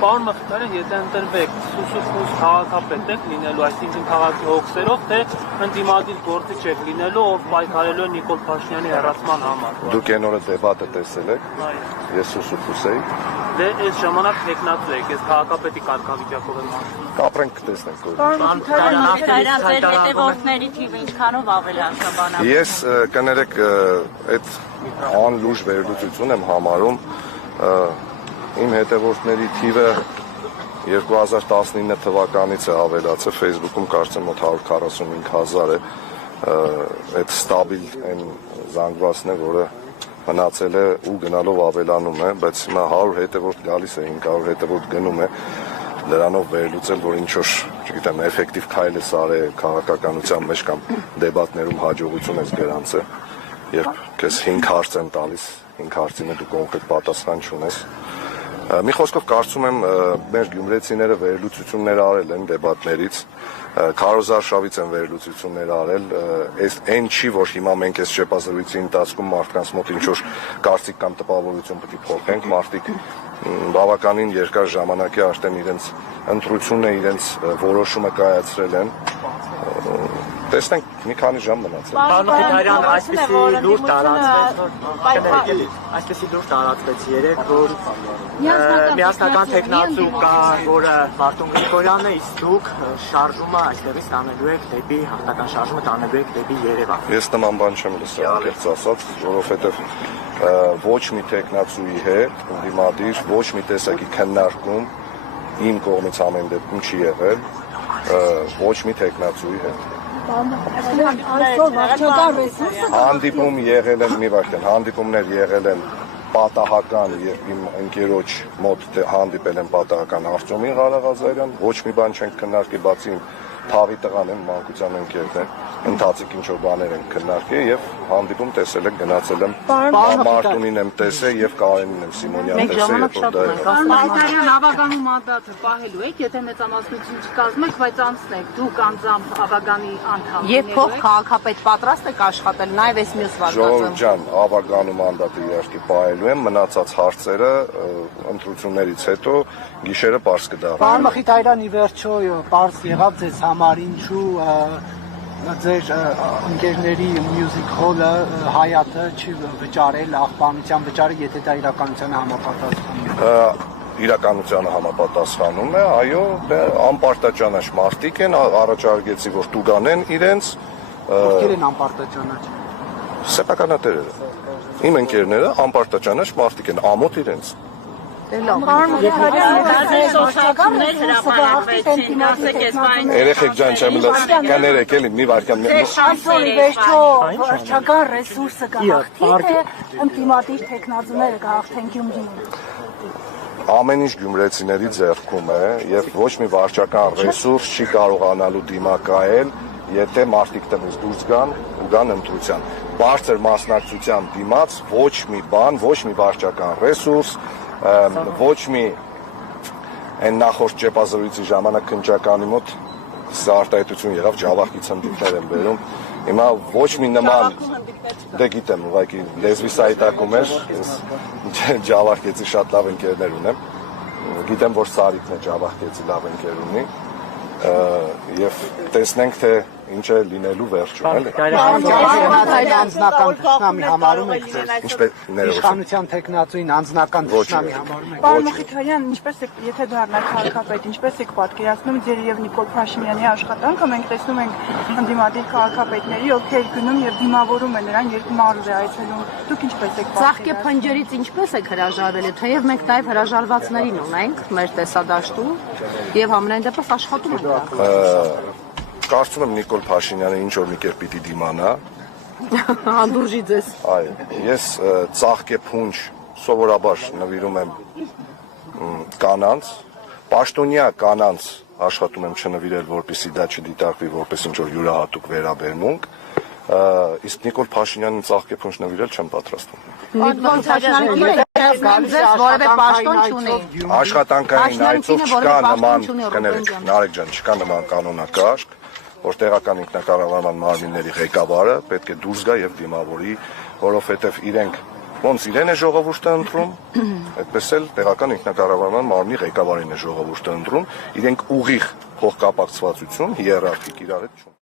Պարոն Մխիթարյան, եթե ընտրվեք Սուսուփուս քաղաքապետ եք լինելու, այսինքն քաղաքի հոգսերով, թե ընդդիմադիր գործիչ եք լինելու, ով պայքարելու է Նիկոլ Փաշինյանի հեռացման համար։ Դուք այն օրը դեբատը տեսել եք։ Ես Սուսուփուս էի։ Դե այս ժամանակ տեխնացու եք, ես քաղաքապետի կարգավիճակով եմ ասում։ Կապրենք կտեսնենք։ Պարոն Մխիթարյան, ձեր հետևորդների թիվը ինչքանով ավելի արժանանա։ Ես կներեք այդ անլուրջ վերլուծություն եմ համարում, իմ հետևորդների թիվը 2019 թվականից է ավելացել, Facebook-ում կարծեմ մոտ 145,000 է, այդ ստաբիլ այն զանգվածն է, որը մնացել է ու գնալով ավելանում է, բայց հիմա 100 հետևորդ գալիս է, 500 հետևորդ գնում է, դրանով վերլուծել, որ ինչ-որ, չգիտեմ, էֆեկտիվ քայլ է արել քաղաքականության մեջ կամ դեբատներում հաջողություն ես գրանցել, երբ քեզ 5 հարց են տալիս, 5 հարցին դու կոնկրետ պատասխան չունես։ Մի խոսքով կարծում եմ մեր գյումրեցիները վերլուծություններ արել են դեբատներից, Քարոզարշավից են վերլուծություններ արել, այն չի, որ հիմա մենք այս շեպազրույցի ընթացքում մարդկանց մոտ ինչ-որ կարծիք կամ տպավորություն պետք է փոխենք, մարդիկ բավականին երկար ժամանակի արդեն իրենց ընտրությունն է, իրենց որոշումը կայացրել են, տեսնենք մի քանի ժամ մնացել։ Պարոն Մխիթարյան, այսպեսի լուր տարածվեց երեկ, որ միասնական տեխնացու կա, որը Մարտուն Գրիգորյանն է, իսկ դուք շարժումը այստեղից տանելու եք դեպի, հաղթական շարժումը տանելու եք դեպի Երևան։ Ես նման բան չեմ լսել, անկեղծ ասած, որովհետև ոչ մի տեխնացուի հետ, ընդդիմադիր, ոչ մի տեսակի քննարկում իմ կողմից ամեն դեպքում չի եղել, ոչ մի տեխնացուի հետ։ Հանդիպում եղել են, մի վարքեն, հանդիպումներ եղել են պատահական եւ իմ ընկերոջ մոտ հանդիպել են պատահական Արտյոմին Ղարաղազարյան, ոչ մի բան չենք քննարկի, բացի թավի տղան են, մանկության ընկերն են, ընթացիկ ինչ-որ բաներ են քննարկել եւ հանդիպում տեսել եք, գնացել եմ Մարտունին եմ տեսել եւ Կարենին եմ Սիմոնյան տեսել, երբ որ դա է։ Պարոն Մխիթարյան, հավագանու մանդատը պահելու եք, եթե մեծամասնություն չկազմեք, բայց անցնեք, դուք անձամբ հավագանի անդամ։ Եվ փոխ քաղաքապետ պատրաստ եք աշխատել, նաեւ այս մյուս վարկածը։ Ժողովուրդ ջան, հավագանու մանդատը իհարկե պահելու եմ, մնացած հարցերը ընտրություններից հետո գիշերը պարզ կդառնա։ Պարոն Մխիթարյան, ի վերջո պարզ եղավ ձեզ համար ինչու ձեր ընկերների Music Hall-ը Հայաթը չի վճարել, աղբանության վճարը, եթե դա իրականությանը համապատասխանում է։ Իրականությանը համապատասխանում է, այո, անպարտաճանաչ մարդիկ են, առաջարկեցի, որ տուգանեն իրենց։ Ովքեր են անպարտաճանաչ։ Սեփականատերերը։ Իմ ընկերները անպարտաճանաչ մարդիկ են, ամոթ իրենց։ Պարոն Մխիթարյան, սոցիալներ հրապարակվեցին, ասեք այս բանը։ Երեխեք ջան, չեմ լսում, կաներեք էլի, մի վարքան։ Շանսորի վերջո վարչական ռեսուրսը կհաղթի, թե ընդդիմադիր տեխնացուները կհաղթեն Գյումրիին։ Ամեն ինչ գյումրեցիների ձեռքում է եւ ոչ մի վարչական ռեսուրս չի կարողանալու դիմակայել, եթե մարդիկ տնից դուրս գան ու գան ընտրության։ Բարձր մասնակցության դիմաց ոչ մի բան, ոչ մի վարչական ռեսուրս, ոչ մի այն նախորդ ճեպազրույցի ժամանակ քննչականի մոտ սա արտահայտություն եղավ, ջավախքի ցնդիկներ են բերում, հիմա ոչ մի նման, դե գիտեմ, ուղղակի լեզվի սայտակում էր, ես ջավախքեցի շատ լավ ընկերներ ունեմ, գիտեմ, որ Սարիկն է ջավախքեցի լավ ընկեր ունի, եւ տեսնենք, թե ինչ է լինելու վերջում, էլի։ Անձնական թշնամի համարում եք Ինչպես իշխանության տեխնացուին անձնական թշնամի համարում եք։ Պարոն Մխիթարյան, ինչպես եք, եթե դառնաք քաղաքապետ, ինչպես եք պատկերացնում ձեր եւ Նիկոլ Փաշինյանի աշխատանքը, մենք տեսնում ենք ընդդիմադիր քաղաքապետների, ովքեր գնում եւ դիմավորում են նրան, երբ մարզը այցելում, դուք ինչպես եք Ծաղկե փնջերից ինչպես եք հրաժարվել, թեև մենք նաեւ հրաժարվածներին ունենք մեր տեսադաշտում եւ ամենայն դեպս աշխատում ենք։ Կարծում եմ Նիկոլ Փաշինյանը ինչ-որ մի կերպ պիտի դիմանա։ Անդուրժի ձեզ։ Այո, ես ծաղկե փունջ սովորաբար նվիրում եմ կանանց, պաշտոնյա կանանց աշխատում եմ չնվիրել, որպեսզի դա չդիտարկվի որպես ինչ-որ յուրահատուկ վերաբերմունք, իսկ Նիկոլ Փաշինյանին ծաղկե փունջ նվիրել չեմ պատրաստվում։ Նիկոլ Փաշինյանը ձեզ որևէ պաշտոն չունի։ Աշխատանքային այցով չկա նման, կներեք, Նարեկ ջան, չկա նման կանոնակարգ, որ տեղական ինքնակառավարման մարմինների ղեկավարը պետք է դուրս գա եւ դիմավորի, որովհետեւ իրենք ոնց իրեն է ժողովուրդը ընտրում, այդպես էլ տեղական ինքնակառավարման մարմնի ղեկավարին է ժողովուրդը ընտրում, իրենք ուղիղ փոխկապակցվածություն հիերարխիկ իրար հետ չունեն։